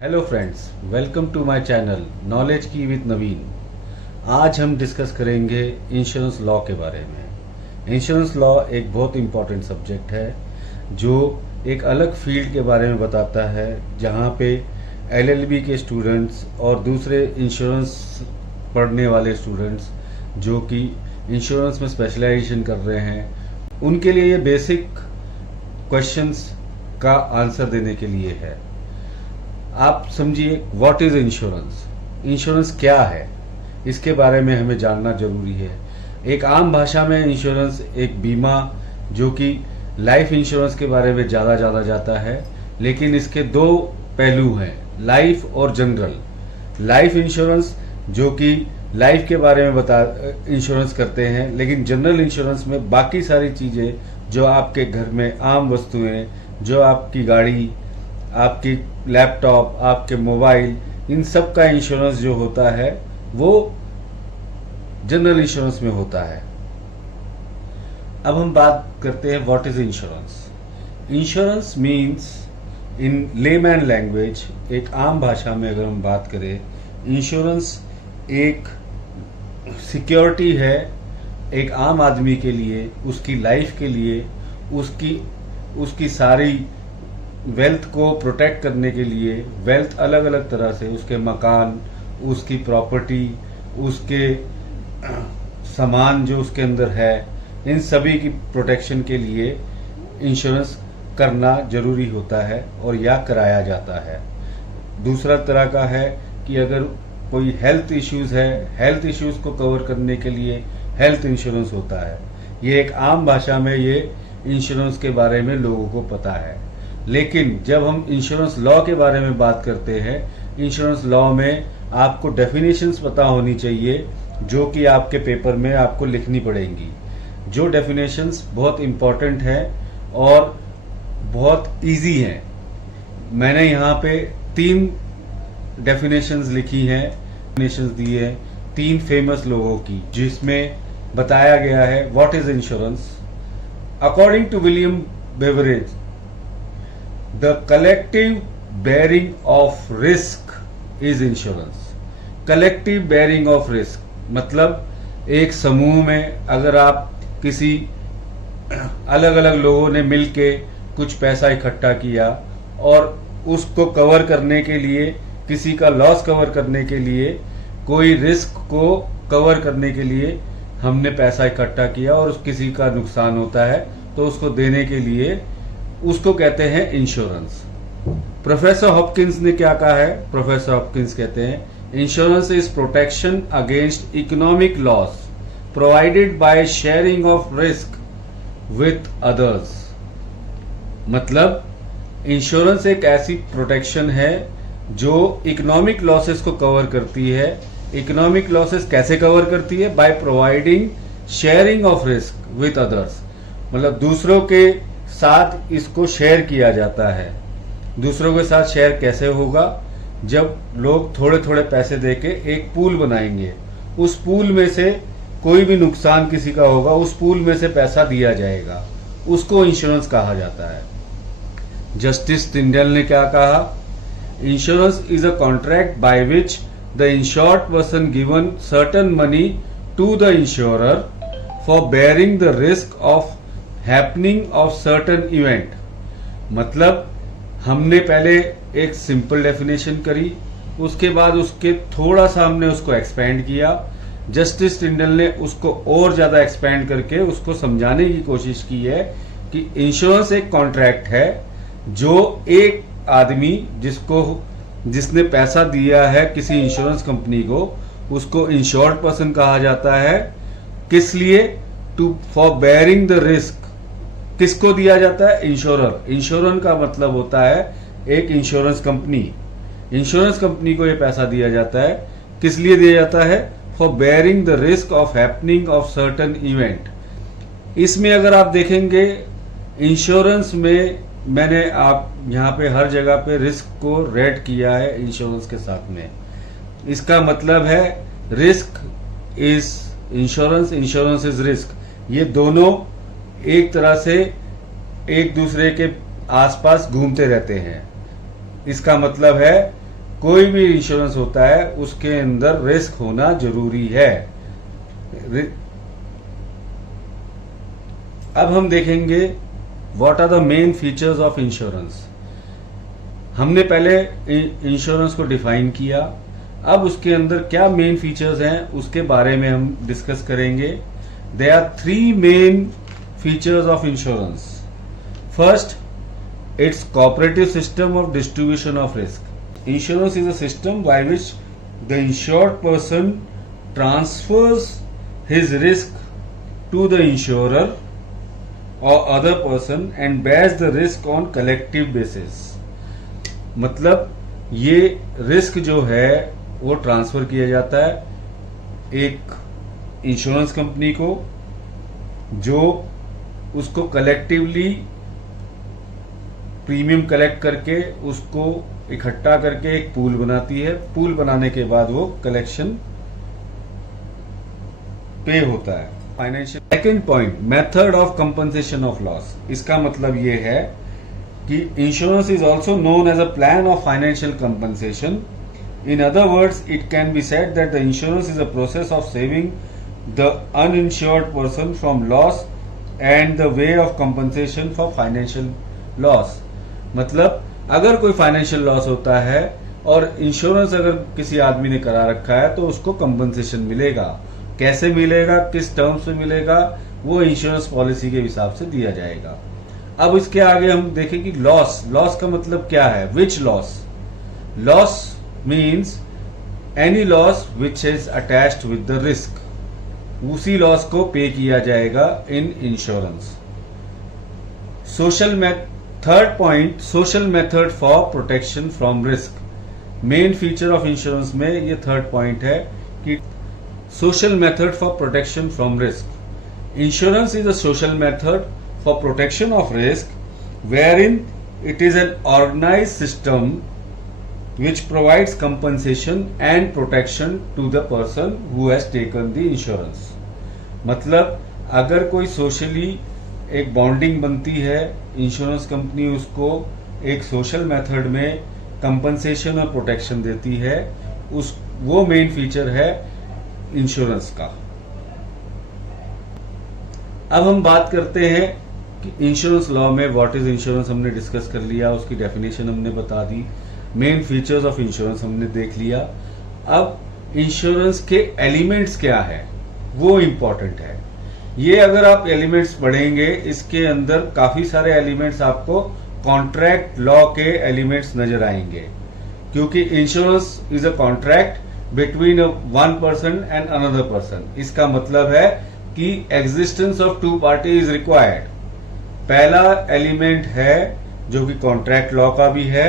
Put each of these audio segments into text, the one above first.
Hello friends, welcome to my channel knowledge की with Naveen. आज हम डिस्कस करेंगे इंश्योरेंस लॉ के बारे में। इंश्योरेंस लॉ एक बहुत इम्पॉर्टेंट सब्जेक्ट है जो एक अलग फील्ड के बारे में बताता है, जहाँ पे एलएलबी के स्टूडेंट्स और दूसरे इंश्योरेंस पढ़ने वाले स्टूडेंट्स जो कि इंश्योरेंस में स्पेशलाइजेशन कर रहे हैं, उनके लिए ये बेसिक क्वेश्चंस का आंसर देने के लिए है। आप समझिए, व्हाट इज इंश्योरेंस। इंश्योरेंस क्या है, इसके बारे में हमें जानना जरूरी है। एक आम भाषा में इंश्योरेंस एक बीमा जो कि लाइफ इंश्योरेंस के बारे में ज़्यादा जाना जाता है, लेकिन इसके दो पहलू हैं, लाइफ और जनरल। लाइफ इंश्योरेंस जो कि लाइफ के बारे में इंश्योरेंस करते हैं, लेकिन जनरल इंश्योरेंस में बाकी सारी चीज़ें जो आपके घर में आम वस्तुएं, जो आपकी गाड़ी, आपकी लैपटॉप, आपके मोबाइल, इन सब का इंश्योरेंस जो होता है वो जनरल इंश्योरेंस में होता है। अब हम बात करते हैं what is insurance. Insurance means in layman language, एक आम भाषा में अगर हम बात करें, इंश्योरेंस एक सिक्योरिटी है एक आम आदमी के लिए, उसकी लाइफ के लिए, उसकी सारी वेल्थ को प्रोटेक्ट करने के लिए। वेल्थ अलग अलग तरह से, उसके मकान, उसकी प्रॉपर्टी, उसके सामान जो उसके अंदर है, इन सभी की प्रोटेक्शन के लिए इंश्योरेंस करना जरूरी होता है और या कराया जाता है। दूसरा तरह का है कि अगर कोई हेल्थ इश्यूज है, हेल्थ इश्यूज को कवर करने के लिए हेल्थ इंश्योरेंस होता है। ये एक आम भाषा में ये इंश्योरेंस के बारे में लोगों को पता है। लेकिन जब हम इंश्योरेंस लॉ के बारे में बात करते हैं, इंश्योरेंस लॉ में आपको डेफिनेशंस पता होनी चाहिए जो कि आपके पेपर में आपको लिखनी पड़ेंगी। जो डेफिनेशंस बहुत इंपॉर्टेंट हैं और बहुत इजी हैं। मैंने यहाँ पे 3 डेफिनेशंस लिखी हैं, डेफिनेशंस दी हैं 3 फेमस लोगों की, जिसमें बताया गया है what is insurance. According to William Beveridge, the collective bearing of risk is insurance। collective bearing of risk मतलब एक समूह में अगर आप किसी अलग अलग लोगों ने मिलके कुछ पैसा इकट्ठा किया और उसको कवर करने के लिए, किसी का लॉस कवर करने के लिए, कोई रिस्क को कवर करने के लिए हमने पैसा इकट्ठा किया और किसी का नुकसान होता है तो उसको देने के लिए, उसको कहते हैं इंश्योरेंस। प्रोफेसर हॉपकिंस ने क्या कहा है? प्रोफेसर हॉपकिंस कहते हैं insurance is protection against economic loss provided by sharing of risk with others. मतलब इंश्योरेंस एक ऐसी प्रोटेक्शन है जो इकोनॉमिक लॉसेस को कवर करती है। इकोनॉमिक लॉसेस कैसे कवर करती है? By providing sharing of risk with others. मतलब दूसरों के साथ इसको शेयर किया जाता है। दूसरों के साथ शेयर कैसे होगा? जब लोग थोड़े थोड़े पैसे देके एक पूल बनाएंगे, उस पूल में से कोई भी नुकसान किसी का होगा, उस पूल में से पैसा दिया जाएगा, उसको इंश्योरेंस कहा जाता है। जस्टिस टिंडल ने क्या कहा? Insurance is a contract by which the insured person given certain money to the insurer for bearing the risk of happening of certain event. मतलब हमने पहले एक सिंपल डेफिनेशन करी, उसके बाद उसके थोड़ा सा हमने उसको एक्सपेंड किया। जस्टिस टिंडल ने उसको और ज्यादा एक्सपेंड करके उसको समझाने की कोशिश की है कि इंश्योरेंस एक कॉन्ट्रैक्ट है जो एक आदमी जिसने पैसा दिया है किसी इंश्योरेंस कंपनी को, उसको इंश्योर्ड पर्सन कहा जाता है। किस लिए? For bearing the risk. किसको दिया जाता है? इंश्योरर। इंश्योरर का मतलब होता है एक इंश्योरेंस कंपनी। इंश्योरेंस कंपनी को यह पैसा दिया जाता है। किस लिए दिया जाता है? For bearing the risk of happening of certain event. इसमें अगर आप देखेंगे इंश्योरेंस में, मैंने आप यहाँ पे हर जगह पे रिस्क को रेड किया है इंश्योरेंस के साथ में। इसका मतलब है risk is insurance, insurance is risk. ये दोनों एक तरह से एक दूसरे के आसपास घूमते रहते हैं। इसका मतलब है कोई भी इंश्योरेंस होता है उसके अंदर रिस्क होना जरूरी है। अब हम देखेंगे what are the main features of insurance. हमने पहले इंश्योरेंस को डिफाइन किया, अब उसके अंदर क्या मेन फीचर्स हैं उसके बारे में हम डिस्कस करेंगे। There are 3 main features of insurance. First, it's cooperative system of distribution of risk. Insurance is a system by which the insured person transfers his risk to the insurer or other person and bears the risk on collective basis। मतलब ये risk जो है वो transfer किया जाता है एक insurance company को, जो उसको कलेक्टिवली प्रीमियम कलेक्ट करके उसको इकट्ठा करके एक पूल बनाती है। पूल बनाने के बाद वो कलेक्शन पे होता है। Financial second point, method of compensation of loss. इसका मतलब ये है कि insurance is also known as a plan of financial compensation. In other words, it can be said that the insurance is a process of saving the uninsured person from loss and the way of compensation for financial loss. मतलब अगर कोई financial loss होता है और insurance अगर किसी आदमी ने करा रखा है तो उसको कंपनसेशन मिलेगा। कैसे मिलेगा, किस टर्म्स में मिलेगा, वो इंश्योरेंस पॉलिसी के हिसाब से दिया जाएगा। अब इसके आगे हम देखें कि लॉस, लॉस का मतलब क्या है। Which loss? Loss means any loss which is attached with the risk. उसी लॉस को पे किया जाएगा in insurance. Third point, social method for protection from risk. Main feature of insurance में ये थर्ड पॉइंट है कि social method for protection from risk. Insurance is a social method for protection of risk wherein it is an organized system which provides compensation and protection to the person who has taken the insurance. मतलब अगर कोई socially एक bonding बनती है, insurance company उसको एक social method में compensation और प्रोटेक्शन देती है। वो मेन फीचर है इंश्योरेंस का। अब हम बात करते हैं कि इंश्योरेंस लॉ में व्हाट इज इंश्योरेंस हमने डिस्कस कर लिया, उसकी डेफिनेशन हमने बता दी, मेन फीचर्स ऑफ इंश्योरेंस हमने देख लिया। अब इंश्योरेंस के एलिमेंट्स क्या है वो इंपॉर्टेंट है। ये अगर आप एलिमेंट्स पढ़ेंगे, इसके अंदर काफी सारे एलिमेंट्स आपको कॉन्ट्रैक्ट लॉ के एलिमेंट्स नजर आएंगे, क्योंकि insurance is a contract between one person and another person. इसका मतलब है कि existence of two party is required. पहला एलिमेंट है जो कि कॉन्ट्रैक्ट लॉ का भी है,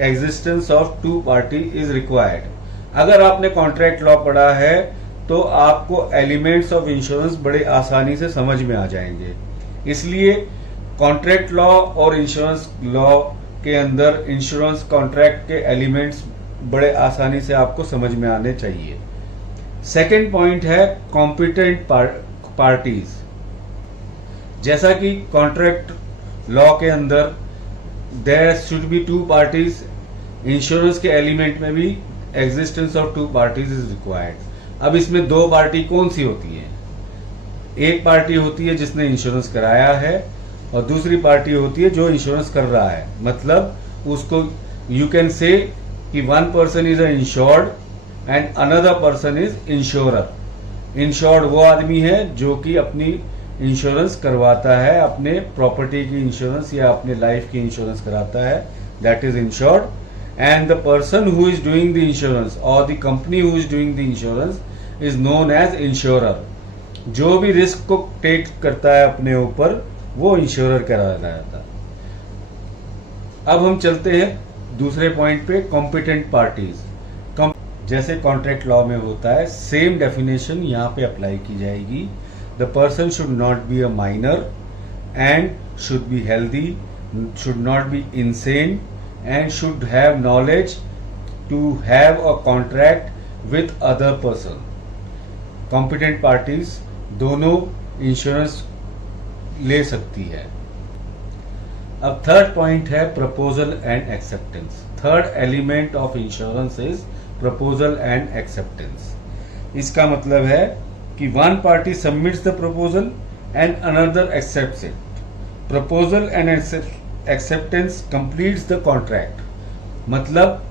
existence of two party is required. अगर आपने कॉन्ट्रैक्ट लॉ पढ़ा है तो आपको एलिमेंट्स ऑफ इंश्योरेंस बड़े आसानी से समझ में आ जाएंगे। इसलिए कॉन्ट्रैक्ट लॉ और इंश्योरेंस लॉ के अंदर इंश्योरेंस कॉन्ट्रैक्ट के एलिमेंट्स बड़े आसानी से आपको समझ में आने चाहिए। सेकंड पॉइंट है कॉम्पिटेंट पार्टीज। जैसा कि कॉन्ट्रैक्ट लॉ के अंदर there should be two parties, insurance के एलिमेंट में भी existence of two parties is required. अब इसमें दो पार्टी कौन सी होती है? एक पार्टी होती है जिसने इंश्योरेंस कराया है और दूसरी पार्टी होती है जो इंश्योरेंस कर रहा है। मतलब उसको यू कैन से कि one person is insured and another person is insurer. Insured वो आदमी है जो कि अपनी इंश्योरेंस करवाता है, अपने प्रॉपर्टी की इंश्योरेंस या अपने लाइफ की इंश्योरेंस कराता है, that is insured. And the person who is doing the insurance और the company who is doing the insurance is known as insurer. जो भी रिस्क को टेक करता है अपने ऊपर वो इंश्योरर कहलाया जाता है। अब हम चलते हैं दूसरे पॉइंट पे, कॉम्पिटेंट पार्टीज। जैसे कॉन्ट्रैक्ट लॉ में होता है, सेम डेफिनेशन यहाँ पे अप्लाई की जाएगी। The person should not be a minor and should be healthy, should not be insane and should have knowledge to have a contract with other person. Competent parties दोनों insurance ले सकती है। अब third point है proposal and acceptance. Third element of insurance is proposal and acceptance. इसका मतलब है कि one party submits the proposal and another accepts it. Proposal and acceptance completes the contract. मतलब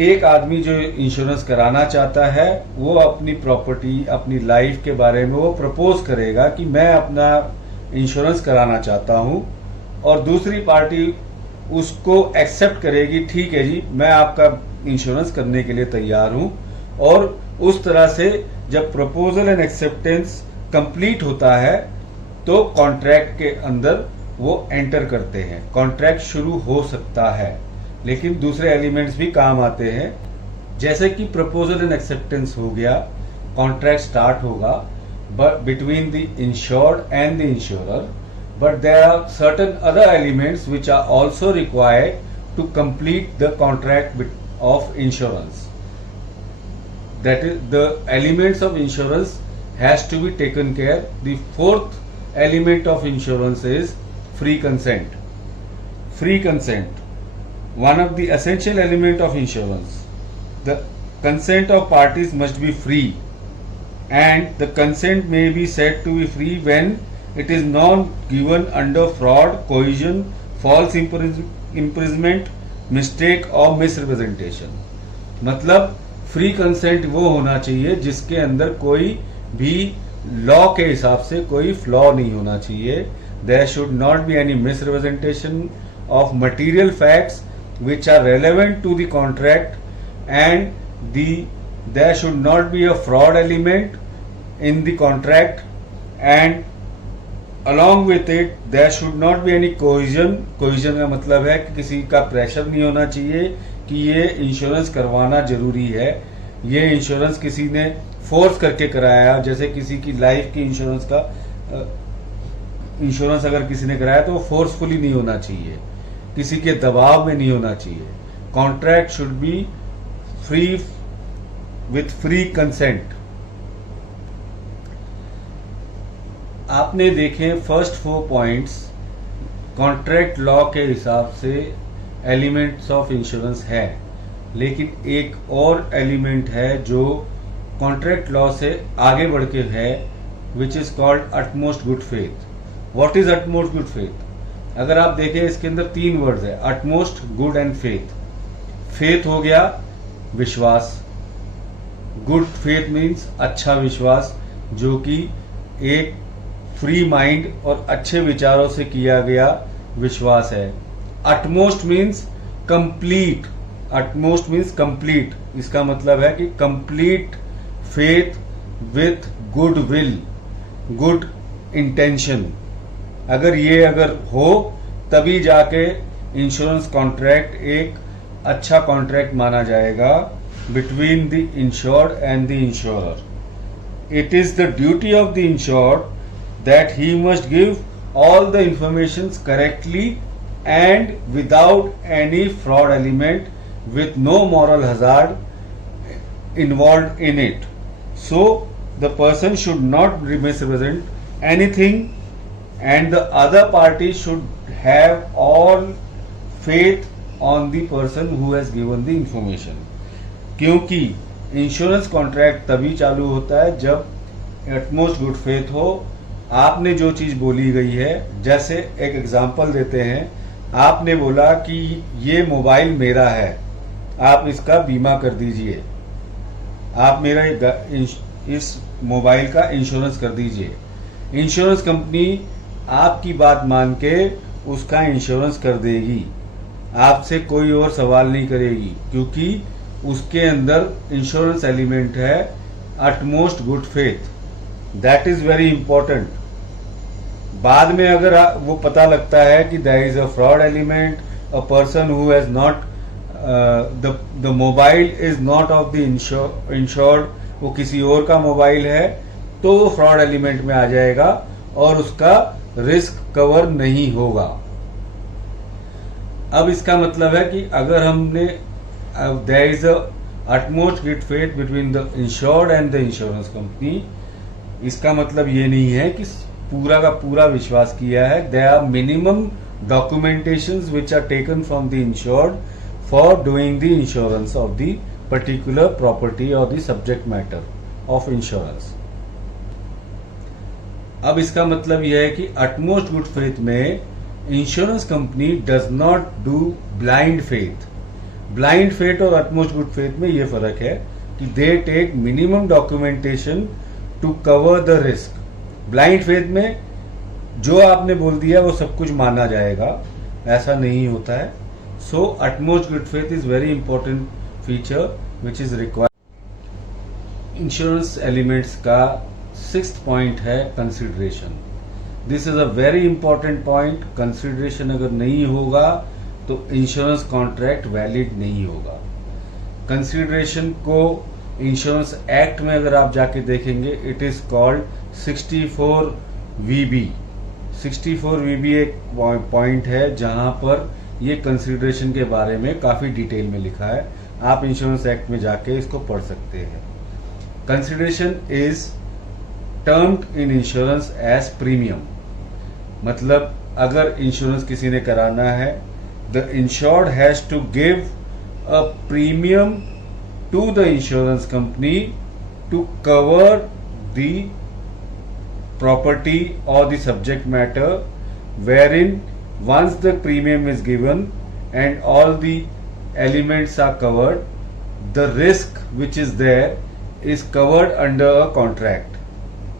एक आदमी जो इंश्योरेंस कराना चाहता है वो अपनी प्रॉपर्टी, अपनी लाइफ के बारे में वो प्रपोज करेगा कि मैं अपना इंश्योरेंस कराना चाहता हूं, और दूसरी पार्टी उसको एक्सेप्ट करेगी, ठीक है जी मैं आपका इंश्योरेंस करने के लिए तैयार हूं। और उस तरह से जब प्रपोजल एंड एक्सेप्टेंस कंप्लीट होता है तो कॉन्ट्रैक्ट के अंदर वो एंटर करते हैं। कॉन्ट्रैक्ट शुरू हो सकता है, लेकिन दूसरे एलिमेंट्स भी काम आते हैं। जैसे कि प्रपोजल एंड एक्सेप्टेंस हो गया, कॉन्ट्रैक्ट स्टार्ट होगा between the insured and the insurer, but there are certain other elements which are also required to complete the contract of insurance. That is the elements of insurance has to be taken care. The fourth element of insurance is free consent. Free consent, one of the essential element of insurance. The consent of parties must be free, and the consent may be said to be free when it is not given under fraud, coercion, false imprisonment, mistake or misrepresentation. मतलब free consent वो होना चाहिए जिसके अंदर कोई भी law के हिसाब से कोई फ्लॉ नहीं होना चाहिए। There should not be any misrepresentation of material facts which are relevant to the contract, and there should not be a fraud element in the contract, and along with it there should not be any coercion. Coercion का मतलब है कि किसी का pressure नहीं होना चाहिए कि ये इंश्योरेंस करवाना जरूरी है। ये इंश्योरेंस किसी ने फोर्स करके कराया, जैसे किसी की लाइफ की इंश्योरेंस अगर किसी ने कराया तो वो फोर्सफुली नहीं होना चाहिए, किसी के दबाव में नहीं होना चाहिए। Contract should be free with free consent. आपने देखे फर्स्ट 4 पॉइंट्स कॉन्ट्रैक्ट लॉ के हिसाब से एलिमेंट्स ऑफ इंश्योरेंस है, लेकिन एक और एलिमेंट है जो कॉन्ट्रैक्ट लॉ से आगे बढ़ के है, which is called utmost good faith. What is utmost good faith? अगर आप देखें इसके अंदर 3 वर्ड्स है, utmost, good and faith. Faith हो गया विश्वास, गुड फेथ मीन्स अच्छा विश्वास जो कि एक फ्री माइंड और अच्छे विचारों से किया गया विश्वास है। Utmost means complete, utmost means complete. इसका मतलब है कि complete faith with good will, good intention. अगर हो तभी जाके इंश्योरेंस कॉन्ट्रैक्ट एक अच्छा कॉन्ट्रैक्ट माना जाएगा between the insured and the insurer. It is the duty of the insured that he must give all the information correctly and without any fraud element, with no moral hazard involved in it. So the person should not misrepresent anything, and the other party should have all faith on the person who has given the information. क्योंकि insurance contract तभी चालू होता है जब at most good faith हो। आपने जो चीज बोली गई है, जैसे एक एग्जांपल देते हैं, आपने बोला कि ये मोबाइल मेरा है, आप इसका बीमा कर दीजिए, आप मेरा इस मोबाइल का इंश्योरेंस कर दीजिए। इंश्योरेंस कंपनी आपकी बात मान के उसका इंश्योरेंस कर देगी, आपसे कोई और सवाल नहीं करेगी, क्योंकि उसके अंदर इंश्योरेंस एलिमेंट है utmost good faith. That is very important. बाद में अगर वो पता लगता है कि there is a fraud element, a person who has not the mobile is not of the insured, वो किसी और का मोबाइल है, तो वो फ्रॉड एलिमेंट में आ जाएगा और उसका रिस्क कवर नहीं होगा। अब इसका मतलब है कि अगर हमने there is a utmost good faith between the insured and the insurance company, इसका मतलब ये नहीं है कि पूरा का पूरा विश्वास किया है। There are minimum documentations which are taken from the insured for doing the insurance of the particular property or the subject matter of insurance. अब इसका मतलब यह है कि utmost good faith में insurance company does not do blind faith. Blind faith और utmost good faith में यह फर्क है कि they take minimum documentation to cover the risk. Blind faith में जो आपने बोल दिया वो सब कुछ माना जाएगा, ऐसा नहीं होता है. सो utmost good faith is very important feature which is required. Insurance elements का 6th पॉइंट है consideration. This is a very important point. Consideration अगर नहीं होगा तो इंश्योरेंस कॉन्ट्रैक्ट वैलिड नहीं होगा. कंसिडरेशन को इंश्योरेंस एक्ट में अगर आप जाके देखेंगे it is called 64 VB. 64 VB एक पॉइंट है जहां पर ये कंसिडरेशन के बारे में काफी डिटेल में लिखा है. आप इंश्योरेंस एक्ट में जाके इसको पढ़ सकते हैं. Consideration is termed in insurance as premium. मतलब अगर इंश्योरेंस किसी ने कराना है, the insured has to give a premium to the insurance company to cover the property और the subject matter wherein once the premium is given and all the elements are covered, the risk which is there is covered under a contract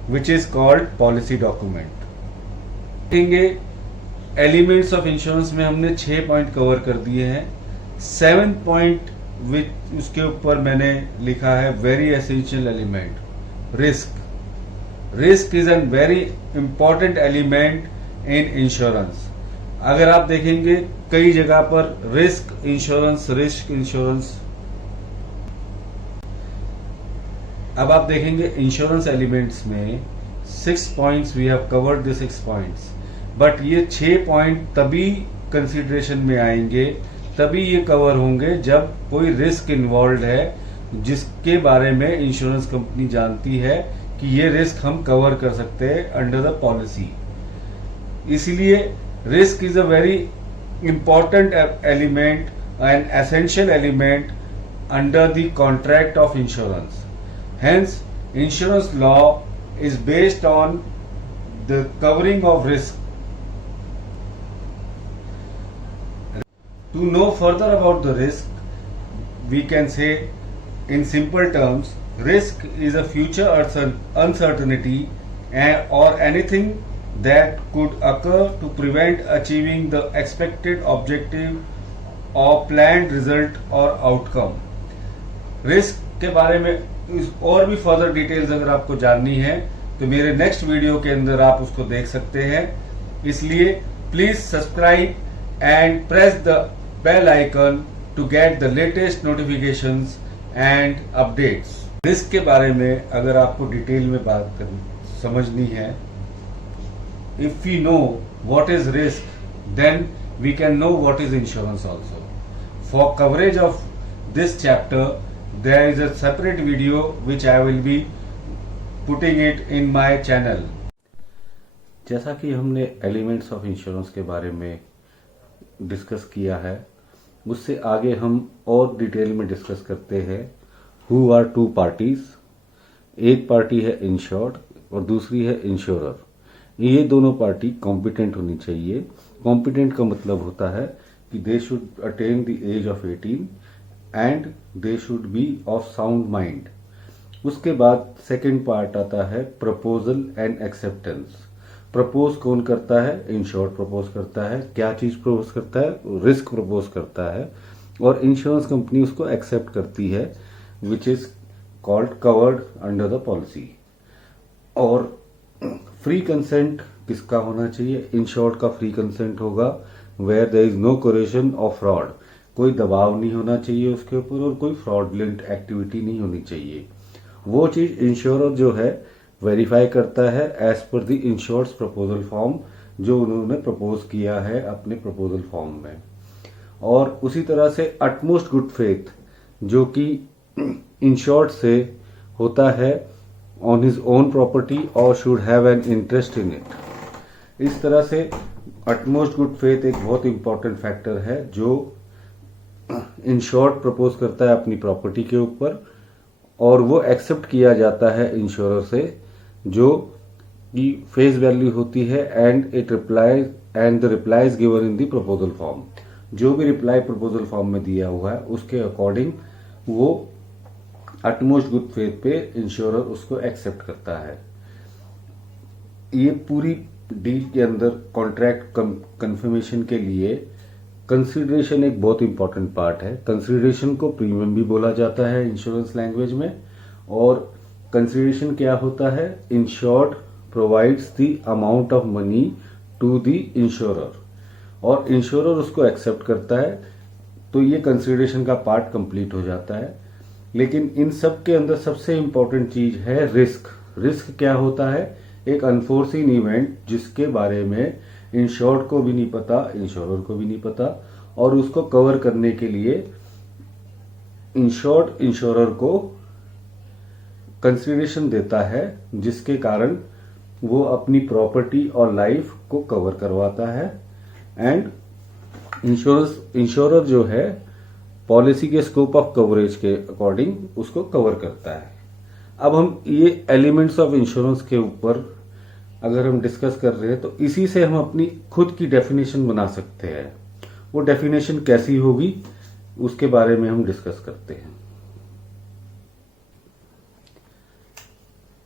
which is called policy document. देखेंगे elements of insurance में हमने 6 point cover कर दिए हैं. 7th point which उसके ऊपर मैंने लिखा है very essential element, risk. Risk is an very important element in insurance. अगर आप देखेंगे कई जगह पर रिस्क इंश्योरेंस. अब आप देखेंगे इंश्योरेंस एलिमेंट्स में 6 points, we have covered the 6 points. But ये 6 पॉइंट तभी कंसीडरेशन में आएंगे, तभी ये कवर होंगे जब कोई रिस्क इन्वॉल्व है जिसके बारे में इंश्योरेंस कंपनी जानती है कि ये रिस्क हम कवर कर सकते हैं अंडर द पॉलिसी. इसलिए risk is a very important element and essential element under the contract of insurance. Hence insurance law is based on the covering of risk. To know further about the risk, we can say in simple terms, risk is a future uncertainty or anything that could occur to prevent achieving the expected objective or planned result or outcome. Risk के बारे में और भी further details अगर आपको जाननी है तो मेरे नेक्स्ट वीडियो के अंदर आप उसको देख सकते हैं. इसलिए please subscribe and press the bell icon to get the latest notifications and updates. Risk के बारे में अगर आपको डिटेल में बात समझनी है, if we know what is risk then we can know what is insurance also. For coverage of this chapter there is a separate video which I will be putting it in my channel. जैसा कि हमने elements of insurance के बारे में discuss किया है, उससे आगे हम और डिटेल में डिस्कस करते हैं हु आर टू पार्टीज. एक पार्टी है इंश्योर्ड और दूसरी है इंश्योरर. ये दोनों पार्टी कॉम्पिटेंट होनी चाहिए. कॉम्पिटेंट का मतलब होता है कि they should attain the age of 18 and they should be of sound mind. उसके बाद सेकेंड पार्ट आता है प्रपोजल एंड एक्सेप्टेंस. प्रपोज कौन करता है? इंश्योर्ड प्रपोज करता है. क्या चीज प्रपोज करता है? रिस्क प्रपोज करता है और इंश्योरेंस कंपनी उसको एक्सेप्ट करती है, which is called covered under the policy. और फ्री कंसेंट किसका होना चाहिए? इंश्योर्ड का फ्री कंसेंट होगा where there is no coercion of fraud. कोई दबाव नहीं होना चाहिए उसके ऊपर और कोई फ्रॉडलेंट एक्टिविटी नहीं होनी चाहिए. वो चीज इंश्योरर जो है वेरीफाई करता है as per the इंश्योर्ड्स proposal form जो उन्होंने प्रपोज किया है अपने प्रपोजल फॉर्म में. और उसी तरह से अटमोस्ट गुड फेथ जो कि इंश्योर्ड से होता है ऑन हिज ओन प्रॉपर्टी और should have an interest in it. इस तरह से अटमोस्ट गुड फेथ एक बहुत इंपॉर्टेंट फैक्टर है जो इंश्योर्ड प्रपोज करता है अपनी प्रॉपर्टी के ऊपर, और वो एक्सेप्ट किया जाता है इंश्योरर से, जो की फेस वैल्यू होती है and the reply is given in the proposal form. जो भी रिप्लाई प्रपोजल फॉर्म में दिया हुआ है उसके अकॉर्डिंग वो अटमोस्ट गुड फेथ पे इंश्योरर उसको एक्सेप्ट करता है। ये पूरी डील के अंदर कॉन्ट्रैक्ट कंफर्मेशन के लिए कंसिडरेशन एक बहुत इंपॉर्टेंट पार्ट है। कंसिडरेशन को प्रीमियम भी बोला जाता है इंश्योरेंस लैंग्वेज में। और कंसिडरेशन क्या होता है? Insured provides the amount of money to the insurer और इंश्योरर उसको एक्सेप्ट करता है, तो ये कंसिडरेशन का पार्ट कंप्लीट हो जाता है। लेकिन इन सब के अंदर सबसे इंपॉर्टेंट चीज है रिस्क। रिस्क क्या होता है? एक अनफोर्सीन इवेंट जिसके बारे में इंश्योर्ड को भी नहीं पता, इंश्योरर को भी नहीं पता, और उसको कवर करने के लिए इंश्योर्ड इंश्योरर को कंसिडरेशन देता है, जिसके कारण वो अपनी प्रॉपर्टी और लाइफ को कवर करवाता है। एंड इंश्योरर जो है पॉलिसी के स्कोप ऑफ कवरेज के अकॉर्डिंग उसको कवर करता है। अब हम ये एलिमेंट्स ऑफ इंश्योरेंस के ऊपर अगर हम डिस्कस कर रहे हैं तो इसी से हम अपनी खुद की डेफिनेशन बना सकते हैं। वो डेफिनेशन कैसी होगी उसके बारे में हम डिस्कस करते हैं।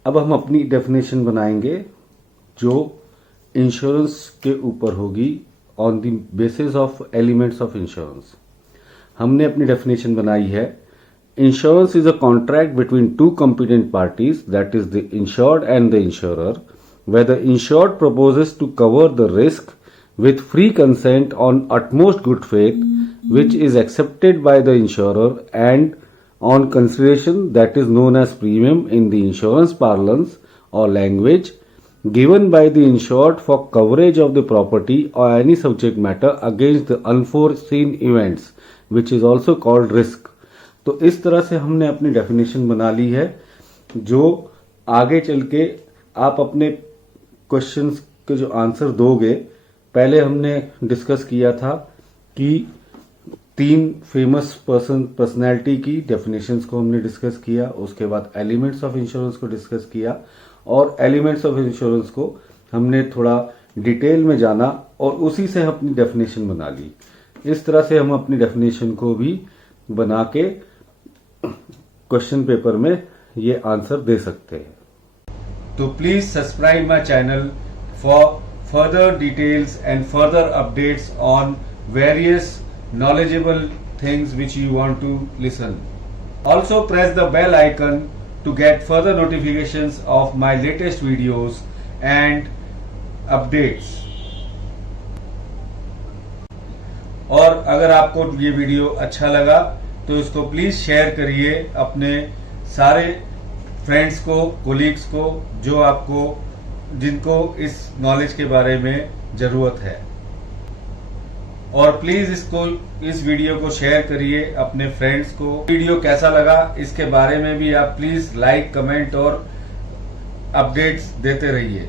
अब हम अपनी डेफिनेशन बनाएंगे जो इंश्योरेंस के ऊपर होगी on the basis of elements of insurance. हमने अपनी डेफिनेशन बनाई है, insurance is a contract between two competent parties, that is the insured and the insurer, where the insured proposes to cover the risk with free consent on utmost good faith, which is accepted by the insurer and on consideration that is known as premium in the insurance parlance or language, given by the insured for coverage of the property or any subject matter against the unforeseen events, which is also called risk। तो इस तरह से हमने अपनी definition बना ली है, जो आगे चल के आप अपने क्वेश्चंस के जो आंसर दोगे। पहले हमने डिस्कस किया था कि 3 फेमस पर्सनैलिटी की डेफिनेशंस को हमने डिस्कस किया, उसके बाद एलिमेंट्स ऑफ इंश्योरेंस को डिस्कस किया, और एलिमेंट्स ऑफ इंश्योरेंस को हमने थोड़ा डिटेल में जाना और उसी से अपनी डेफिनेशन बना ली। इस तरह से हम अपनी डेफिनेशन को भी बना के क्वेश्चन पेपर में ये आंसर दे सकते हैं। तो please subscribe my channel for further details and further updates on various knowledgeable things which you want to listen. Also press the bell icon to get further notifications of my latest videos and updates. और अगर आपको ये video अच्छा लगा तो इसको please share करिए अपने सारे फ्रेंड्स को, कोलीग्स को, जो आपको जिनको इस नॉलेज के बारे में जरूरत है। और प्लीज इस वीडियो को शेयर करिए अपने फ्रेंड्स को। वीडियो कैसा लगा इसके बारे में भी आप प्लीज लाइक, कमेंट और अपडेट्स देते रहिए।